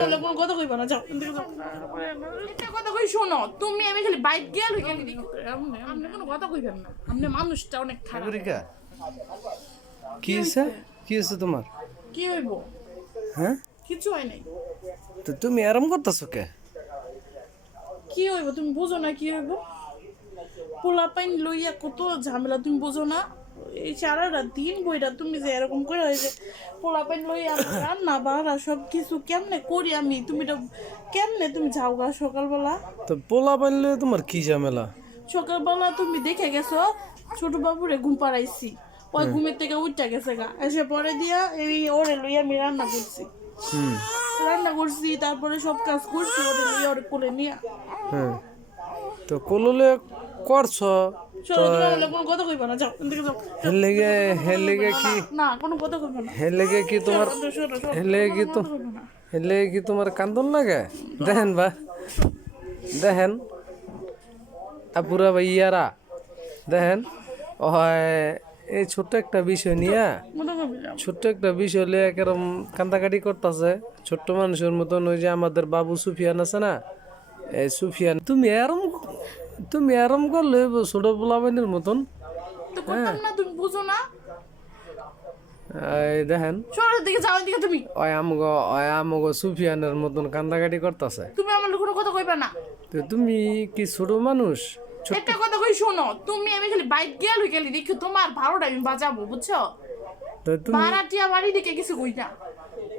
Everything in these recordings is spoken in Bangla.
তাহলে কোনো কথা কইবা না যাও এখান থেকে যাও। একটা কথা কই শোনো তুমি আমি খালি বাইক গেল গেলি আপনি আপনি কোনো কথা কইবেন না। আপনি মানুষটা অনেক খারাপ। কি হয়েছে কি হয়েছে তোমার? কি হইব? হ্যাঁ? কিছু হয় নাই। তো তুমি আরাম করতেছো কে? কি হইব? তুমি বুঝো না কি হইব? পোলা পাইন লইয়া কত ঝামেলা তুমি বুঝো না? এই সারাটা দিন বইটা তুমি যে এরকম করে হয় পোলা পাইন লইয়া রান্না বাড়া সব কিছু কেমনে করি আমি? তুমি তো কেমনে তুমি যাও গা সকালবেলা? তো পোলা বানলে তোমার কি ঝামেলা? সকালবেলা তুমি দেখে গেছো ছোট বাবুরে ঘুম পাড়াইছি। ওই ঘুমের থেকে উঠটা গেছে গা। এসে পরে দিয়া এই ওরে লইয়া আমি রান্না করছি। হুম। রান্না করছি তারপরে সব কাজ করছি ওরে লইয়া ওরে কোলে নিয়া। হ্যাঁ তো কললে করছ? চলো তুমি আমার কোনো কথা কইবা না যাও এখান থেকে যাও। হের লেগে হের লেগে কি না কোনো কথা কইবা না। হের লেগে কি তোমার শোনো, শোনো, শোনো। হের লেগে কি তো কথা কইবা না। হের লেগে কি তোমার কান্দন লাগে? দেখেন বা। দেখেন। আপুরা বা ইয়ারা। দেখেন। হয় এই ছোট্ট একটা বিষয় নিয়ে। ছোট্ট একটা বিষয় লিয়ে এরকম কান্দাকাটি করতেছে। ছোট্ট মানুষের মতন ওই যে আমাদের বাবু সুফিয়ান আছে না? সুফিয়ান তুমি এরম তুমি এরম করলে ছোট পোলাবাইনের মতন। তো করতাম তুমি বুঝো না। এই দেখেন। শহরের দিকে যাও দিকে তুমি। ওই আমগো ওই আমগো সুফিয়ানের মতন কান্দাকাটি করতেছে। তুমি আমার কোনো কথা কইবা না। তো তুমি কি ছোট মানুষ? একটা কথা কই শোনো। তুমি আমি খালি বাইক গেল গেলি দেখি তোমার ভাড়াটা আমি বাজাবো বুঝছ? তো তুমি ভাড়াটিয়া বাড়ি দিকে কিছু কই না।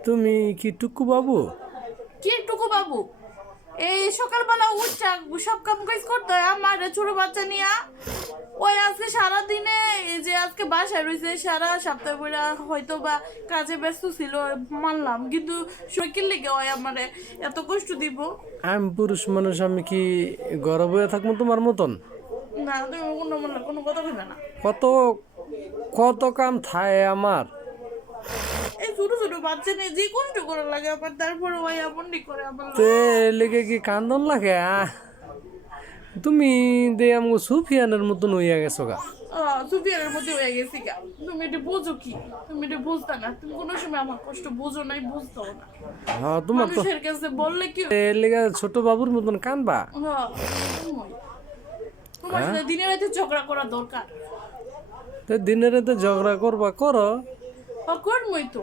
তুমি কি টুকু বাবু? কি টুকু বাবু? এই সকালবেলা উঠছা সব কাম কাজ করতে হয় আমার ছোট বাচ্চা নিয়া। ওই আজকে সারা দিনে এই যে আজকে বাসায় রয়েছে সারা সপ্তাহ পরে হয়তো বা কাজে ব্যস্ত ছিল মানলাম। কিন্তু শৈকির লেগে ওই আমারে এত কষ্ট দিব। আমি পুরুষ মানুষ আমি কি গর্ব হয়ে থাকব তোমার মতন? না তুমি কোনো মানে কোনো কথা কইবে না। কত কত কাম থায় আমার। ছোট ছোট বাচ্চা নিয়ে যে কষ্ট করে লাগে আবার তারপরে ওই করে আমার তে লেগে কি কান্দন লাগে তুমি দে আমগো সুফিয়ানের মতন হইয়া গেছো গা। সুফিয়ানের মধ্যে হয়ে গেছি গা। তুমি এটা বোঝো কি? তুমি এটা বুঝতে না। তুমি কোনো সময় আমার কষ্ট বোঝো নাই বুঝতেও না। হ্যাঁ তোমার তো মানুষের কাছে বললে কি লেগে ছোট বাবুর মতন কানবা? হ্যাঁ। তোমার সাথে দিনে রাতে ঝগড়া করা দরকার। তো দিনে রাতে ঝগড়া করবা করো। করবই তো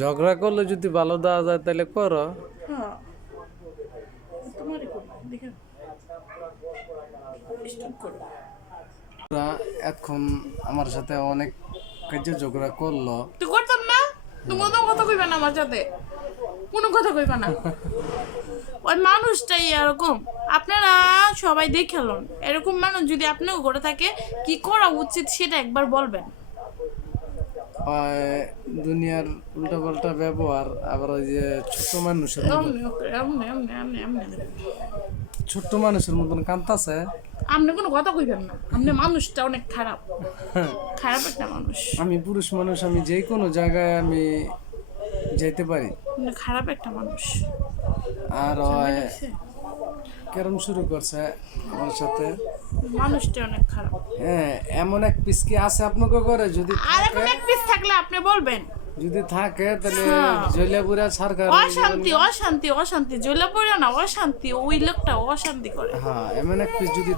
ঝগড়া করলে যদি ভালো দেওয়া যায় তাহলে করো। হ্যাঁ। তোমারই করব দেখে এখন আমার সাথে অনেক কাজে ঝগড়া করল। তো করতাম না? তুমি কোনো কথা কইবে না আমার সাথে? কোনো কথা কইবে না? ওই মানুষটাই এরকম। আপনারা সবাই দেখালন এরকম মানুষ যদি আপনিও করে থাকে কি করা উচিত সেটা একবার বলবেন। দুনিয়ার উল্টা পাল্টা ব্যবহার আবার ওই যে ছোট মানুষের ছোট্ট মানুষের মতন কান্তাছে আপনি কোনো কথা কইবেন না। আপনি মানুষটা অনেক খারাপ। খারাপ একটা মানুষ। আমি পুরুষ মানুষ আমি যে কোনো জায়গায় আমি যেতে পারি। খারাপ একটা মানুষ। আর কেরম শুরু করছে আমার সাথে? মানুষটা অনেক খারাপ। হ্যাঁ এমন এক পিস কি আছে আপনাকে করে যদি আরেকজন এক পিস থাকলে আপনি বলবেন। যদি থাকে তাহলে হ্যাঁ। জলিয়াপুরা সরকার অশান্তি অশান্তি অশান্তি। জ্বলে পড়ে না অশান্তি। ওই লোকটা অশান্তি করে। হ্যাঁ এমন এক পিস যদি